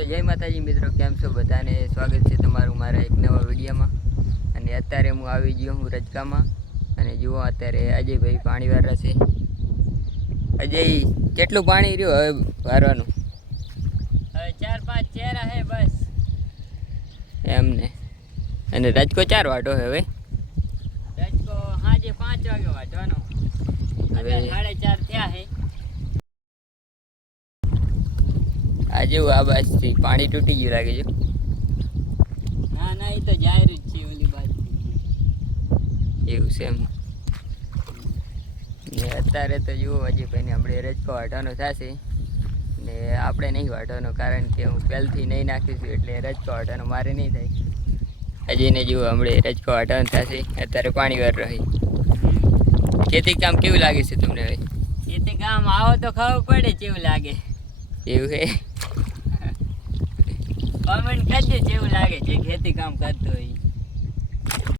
તો જય માતાજી મિત્રો, કેમ છો બધાને? સ્વાગત છે તમારું મારા એક નવા વિડીયોમાં. અને અત્યારે હું આવી ગયો હું રજકામાં. અને જુઓ અત્યારે અજયભાઈ પાણી વાળા છે. અજય, કેટલું પાણી રહ્યું હવે વારવાનું? હવે 4-5 ચેરા હે બસ એમને. અને રજકો 4 વાટો હે હવે? રજકો સાંજે 5 વાગે વાટવાનો. હવે 4:30 થયા હે. આજે આ બાજથી પાણી તૂટી ગયું લાગે છે. ના ના, એ તો જાહેર જ છે ઓલી બાજુ. એવું છે એમ. ને અત્યારે તો જુઓ અજયભાઈને આપણે રજકો વાટવાનો થશે. ને આપણે નહીં વાટવાનો, કારણ કે હું પહેલથી નહીં નાખીશું એટલે રજકો વાટવાનો મારે નહીં થાય. અજયને જુઓ હમણે રજકો વાટવાનો થશે. અત્યારે પાણી વાર રહી. ખેતી કામ કેવું લાગે છે તમને હવે? ખેતી કામ આવો તો ખબર પડે કેવું લાગે. એવું છે? કમેન્ટ કરજો કેવું લાગે જે ખેતી કામ કરતો હોય.